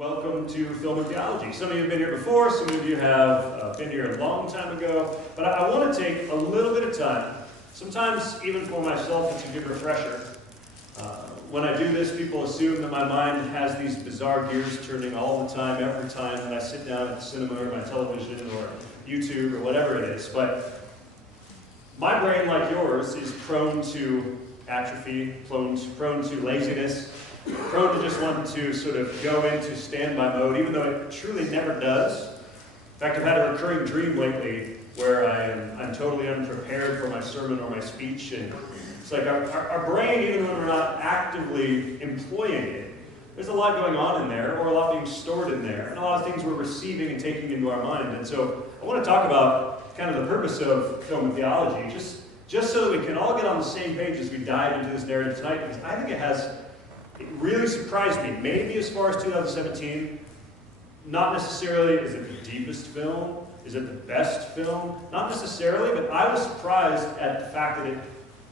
Welcome to Film and Theology. Some of you have been here before, some of you have been here a long time ago, but I want to take a little bit of time. Sometimes, even for myself, it's a good refresher. When I do this, people assume that my mind has these bizarre gears turning all the time, every time that I sit down at the cinema or my television or YouTube or whatever it is. But my brain, like yours, is prone to atrophy, prone to laziness, prone to just want to sort of go into standby mode, even though it truly never does. In fact, I've had a recurring dream lately where I'm totally unprepared for my sermon or my speech, and it's like our brain, even when we're not actively employing it, there's a lot going on in there, or a lot being stored in there, and a lot of things we're receiving and taking into our mind. And so I want to talk about kind of the purpose of film and theology, just so that we can all get on the same page as we dive into this narrative tonight, because I think it really surprised me, maybe as far as 2017, not necessarily is it the deepest film, is it the best film, not necessarily, but I was surprised at the fact that it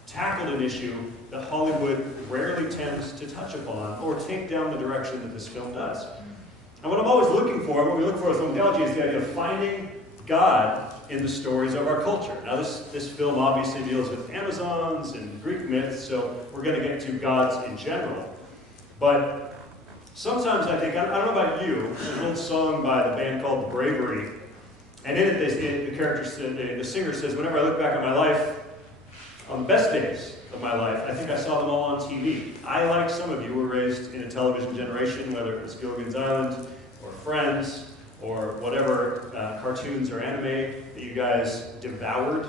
tackled an issue that Hollywood rarely tends to touch upon or take down the direction that this film does. And what I'm always looking for, what we look for with film theology, is the idea of finding God in the stories of our culture. Now this film obviously deals with Amazons and Greek myths, so we're going to get to gods in general. But sometimes I think, I don't know about you, there's an old song by the band called Bravery, and in it the singer says, whenever I look back on my life, on the best days of my life, I think I saw them all on TV. I, like some of you, were raised in a television generation, whether it was Gilligan's Island, or Friends, or whatever cartoons or anime that you guys devoured.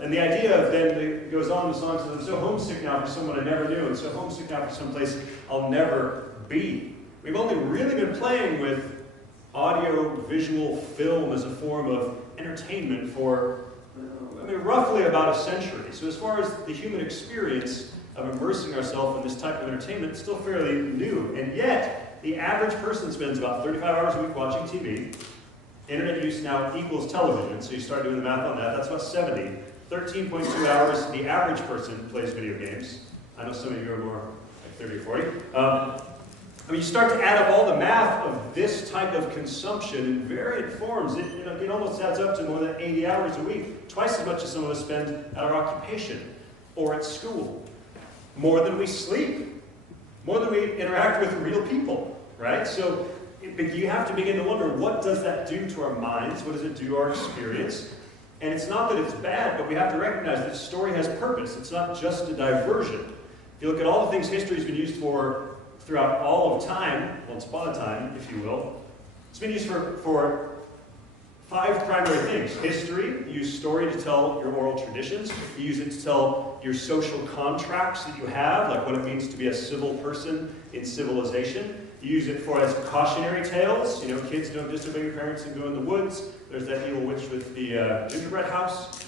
And the idea of then, it goes on, the song says, I'm so homesick now for someone I never knew, and so homesick now for someplace I'll never be. We've only really been playing with audio-visual film as a form of entertainment for, roughly about a century. So as far as the human experience of immersing ourselves in this type of entertainment, it's still fairly new. And yet, the average person spends about 35 hours a week watching TV. Internet use now equals television, so you start doing the math on that. That's about 70. 13.2 hours the average person plays video games. I know some of you are more like 30 or 40. You start to add up all the math of this type of consumption in varied forms. It almost adds up to more than 80 hours a week, twice as much as some of us spend at our occupation or at school. More than we sleep, more than we interact with real people, right? So you have to begin to wonder, what does that do to our minds? What does it do to our experience? And it's not that it's bad, but we have to recognize that story has purpose. It's not just a diversion. If you look at all the things history has been used for throughout all of time, once upon a time, if you will, it's been used for 5 primary things. History, you use story to tell your oral traditions. You use it to tell your social contracts that you have, like what it means to be a civil person in civilization. You use it as cautionary tales. Kids don't disobey your parents and go in the woods. There's that evil witch with the gingerbread house.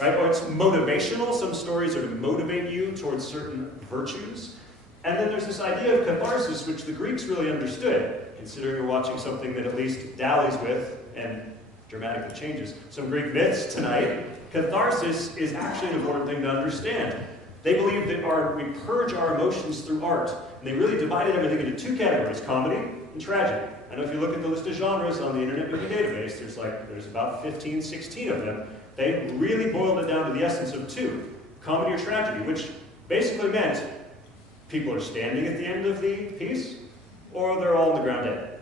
Right? Or it's motivational. Some stories are to motivate you towards certain virtues. And then there's this idea of catharsis, which the Greeks really understood, considering you're watching something that at least dallies with and dramatically changes some Greek myths tonight. Catharsis is actually an important thing to understand. They believed that we purge our emotions through art, and they really divided everything into 2 categories, comedy and tragedy. I know if you look at the list of genres on the Internet Movie Database, there's about 15, 16 of them. They really boiled it down to the essence of 2, comedy or tragedy, which basically meant people are standing at the end of the piece, or they're all on the ground dead.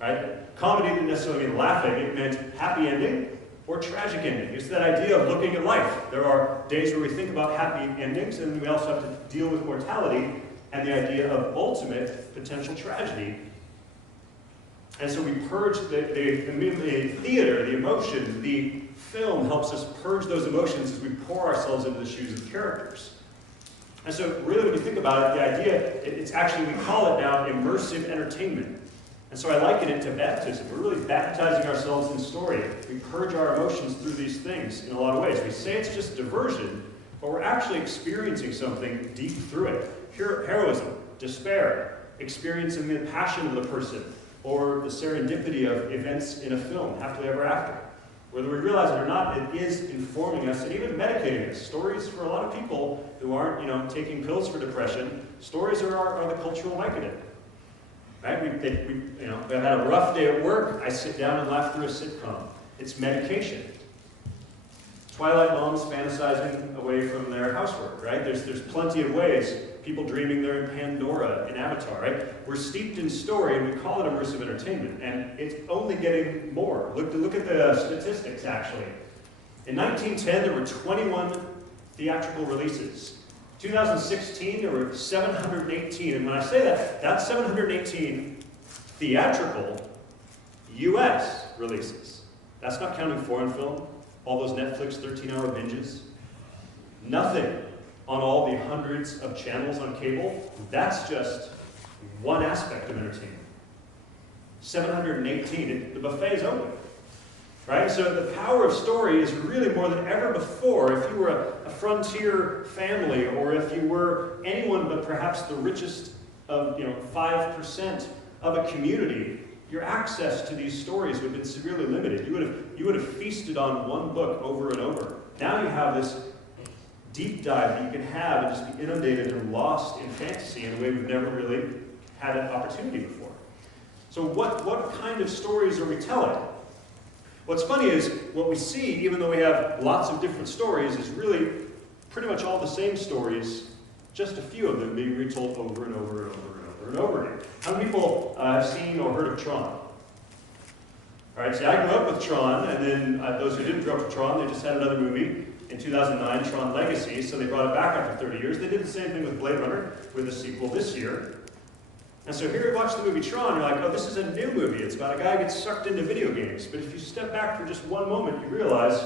Right? Comedy didn't necessarily mean laughing, it meant happy ending or tragic ending. It's that idea of looking at life. There are days where we think about happy endings, and we also have to deal with mortality and the idea of ultimate potential tragedy. And so we purge the theater, the emotion, the film helps us purge those emotions as we pour ourselves into the shoes of characters. And so really when you think about it, the idea, it's actually, we call it now immersive entertainment. And so I liken it to baptism. We're really baptizing ourselves in story. We purge our emotions through these things in a lot of ways. We say it's just diversion, but we're actually experiencing something deep through it. Pure heroism, despair, experiencing the passion of the person, or the serendipity of events in a film, happily ever after. Whether we realize it or not, it is informing us and even medicating us. Stories for a lot of people who aren't, taking pills for depression, stories are the cultural Vicodin. right? We've had a rough day at work. I sit down and laugh through a sitcom. It's medication. Twilight moms fantasizing away from their housework, right? There's plenty of ways. People dreaming they're in Pandora, in Avatar, right? We're steeped in story, and we call it immersive entertainment, and it's only getting more. Look at the statistics, actually. In 1910, there were 21 theatrical releases. 2016, there were 718, and when I say that, that's 718 theatrical U.S. releases. That's not counting foreign film, all those Netflix 13-hour binges. Nothing on all the hundreds of channels on cable. That's just one aspect of entertainment. 718, the buffet is open. Right? So the power of story is really more than ever before. If you were a frontier family, or if you were anyone but perhaps the richest of 5% of a community, your access to these stories would have been severely limited. You would have feasted on one book over and over. Now you have this deep dive that you can have and just be inundated and lost in fantasy in a way we've never really had an opportunity before. So what kind of stories are we telling? What's funny is what we see, even though we have lots of different stories, is really pretty much all the same stories, just a few of them being retold over and over and over and over and over again. How many people have seen or heard of Tron? All right, see, I grew up with Tron, and then those who didn't grow up with Tron, they just had another movie in 2009, Tron Legacy, so they brought it back after 30 years. They did the same thing with Blade Runner, with a sequel this year. And so here you watch the movie Tron, you're like, oh, this is a new movie. It's about a guy who gets sucked into video games. But if you step back for just one moment, you realize,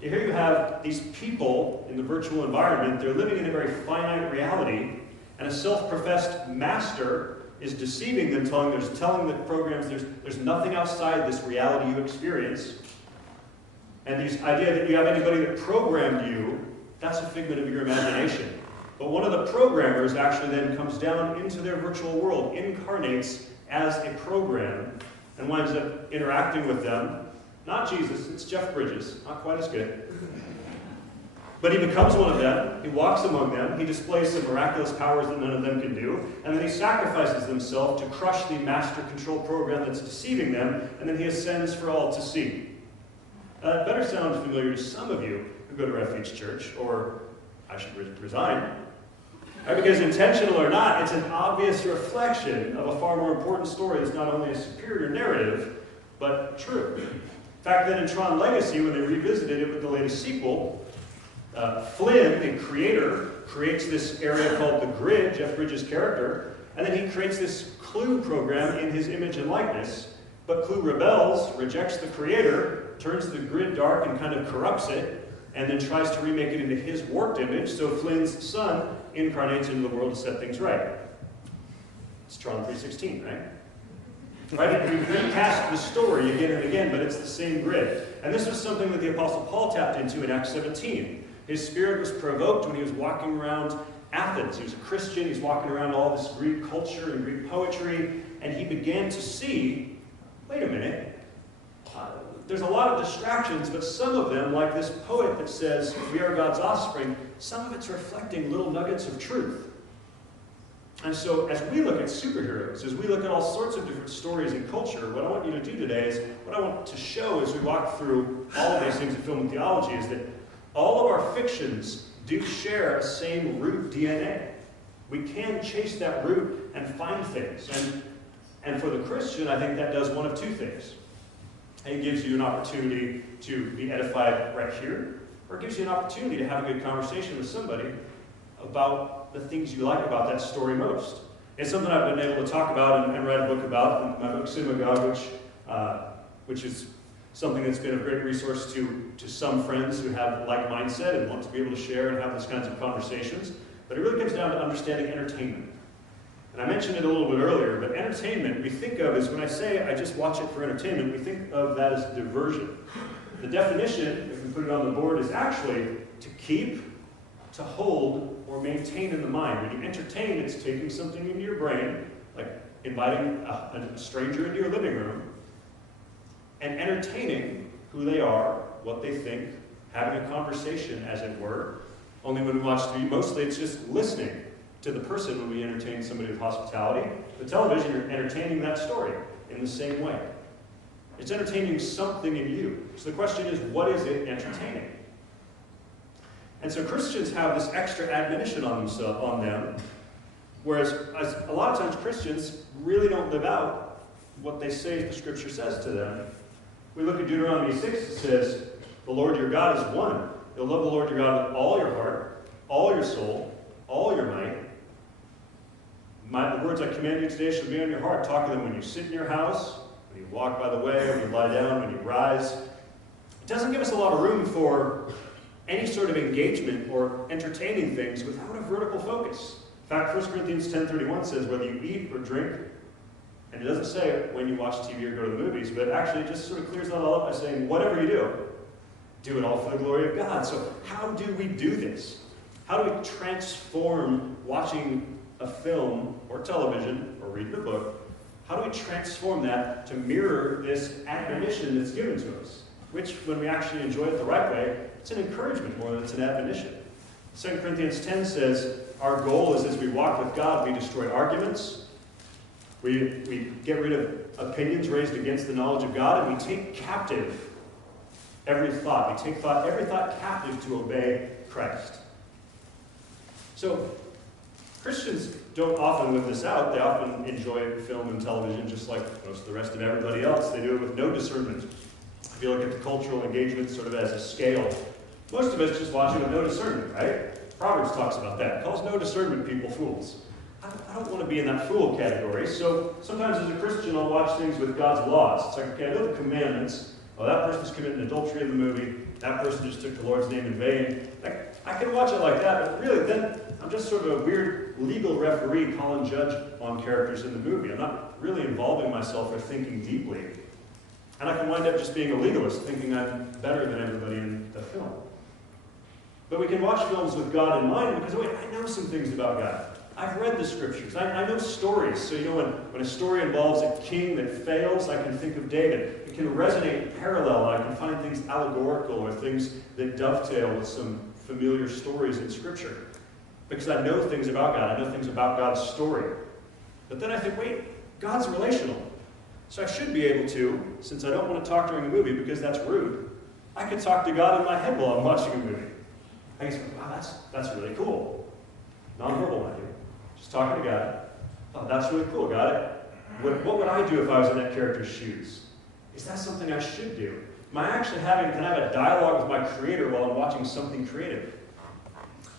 here you have these people in the virtual environment. They're living in a very finite reality, and a self-professed master is deceiving them, telling the programs there's nothing outside this reality you experience. And this idea that you have anybody that programmed you, that's a figment of your imagination. But one of the programmers actually then comes down into their virtual world, incarnates as a program, and winds up interacting with them. Not Jesus, it's Jeff Bridges, not quite as good. But he becomes one of them, he walks among them, he displays some miraculous powers that none of them can do, and then he sacrifices himself to crush the master control program that's deceiving them, and then he ascends for all to see. That better sound familiar to some of you who go to Refuge Church, or I should resign. Right, because intentional or not, it's an obvious reflection of a far more important story that's not only a superior narrative, but true. In fact, then in Tron Legacy, when they revisited it with the latest sequel, Flynn, the creator, creates this area called the Grid, Jeff Bridges' character, and then he creates this Clue program in his image and likeness, but Clue rebels, rejects the creator, turns the Grid dark and kind of corrupts it, and then tries to remake it into his warped image, so Flynn's son incarnates into the world to set things right. It's Tron 3:16, right? Right? We recast the story again and again, but it's the same grid. And this was something that the Apostle Paul tapped into in Acts 17. His spirit was provoked when he was walking around Athens. He was a Christian, he's walking around all this Greek culture and Greek poetry, and he began to see, wait a minute, there's a lot of distractions, but some of them, like this poet that says, we are God's offspring, some of it's reflecting little nuggets of truth. And so as we look at superheroes, as we look at all sorts of different stories and culture, what I want you to do today is, what I want to show as we walk through all of these things in film and theology is that all of our fictions do share a same root DNA. We can chase that root and find things. And for the Christian, I think that does one of two things. It gives you an opportunity to be edified right here, or it gives you an opportunity to have a good conversation with somebody about the things you like about that story most. It's something I've been able to talk about and write a book about in my book, Synagogue, which is something that's been a great resource to some friends who have like mindset and want to be able to share and have those kinds of conversations. But it really comes down to understanding entertainment. And I mentioned it a little bit earlier, but entertainment we think of as, when I say I just watch it for entertainment, we think of that as diversion. The definition, if we put it on the board, is actually to keep, to hold, or maintain in the mind. When you entertain, it's taking something into your brain, like inviting a stranger into your living room, and entertaining who they are, what they think, having a conversation, as it were. Only when we watch TV, mostly it's just listening. to the person when we entertain somebody with hospitality. The television, you're entertaining that story in the same way. It's entertaining something in you. So the question is, what is it entertaining? And so Christians have this extra admonition on them, whereas a lot of times Christians really don't live out what they say the Scripture says to them. We look at Deuteronomy 6, it says, the Lord your God is one. You'll love the Lord your God with all your heart, all your soul, all your might. The words I command you today shall be on your heart. Talk to them when you sit in your house, when you walk by the way, when you lie down, when you rise. It doesn't give us a lot of room for any sort of engagement or entertaining things without a vertical focus. In fact, 1 Corinthians 10:31 says, whether you eat or drink, and it doesn't say when you watch TV or go to the movies, but actually it just sort of clears that all up by saying, whatever you do it all for the glory of God. So how do we do this? How do we transform watching a film or television or reading a book? How do we transform that to mirror this admonition that's given to us? Which, when we actually enjoy it the right way, it's an encouragement more than it's an admonition. 2 Corinthians 10 says, our goal is as we walk with God, we destroy arguments, we get rid of opinions raised against the knowledge of God, and we take captive every thought. We take every thought captive to obey Christ. So, Christians don't often live this out. They often enjoy film and television just like most of the rest of everybody else. They do it with no discernment. If you look at the cultural engagement sort of as a scale, most of us just watch it with no discernment, right? Proverbs talks about that. It calls no discernment people fools. I don't want to be in that fool category, so sometimes as a Christian I'll watch things with God's laws. It's like, okay, I know the commandments. Oh, that person's committing adultery in the movie. That person just took the Lord's name in vain. I can watch it like that, but really then I'm just sort of a weird legal referee calling judge on characters in the movie. I'm not really involving myself or thinking deeply. And I can wind up just being a legalist, thinking I'm better than everybody in the film. But we can watch films with God in mind because, wait, I know some things about God. I've read the Scriptures. I know stories. So, when a story involves a king that fails, I can think of David. It can resonate in parallel. I can find things allegorical or things that dovetail with some familiar stories in Scripture. Because I know things about God. I know things about God's story. But then I think, wait, God's relational. So I should be able to, since I don't want to talk during a movie because that's rude, I can talk to God in my head while I'm watching a movie. I can say, wow, that's really cool. Non-verbal, mind you. Just talking to God. Oh, that's really cool, God. What would I do if I was in that character's shoes? Is that something I should do? Can I have a dialogue with my Creator while I'm watching something creative?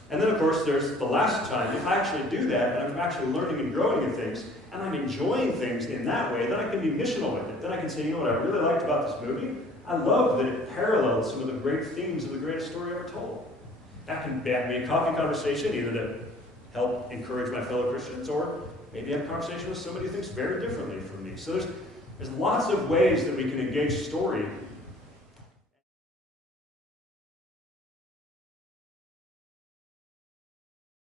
And then, of course, there's the last time. If I actually do that, and I'm actually learning and growing in things, and I'm enjoying things in that way, then I can be missional with it. Then I can say, you know what I really liked about this movie? I love that it parallels some of the great themes of the greatest story ever told. That can be a coffee conversation, either to help encourage my fellow Christians, or maybe have a conversation with somebody who thinks very differently from me. So there's lots of ways that we can engage story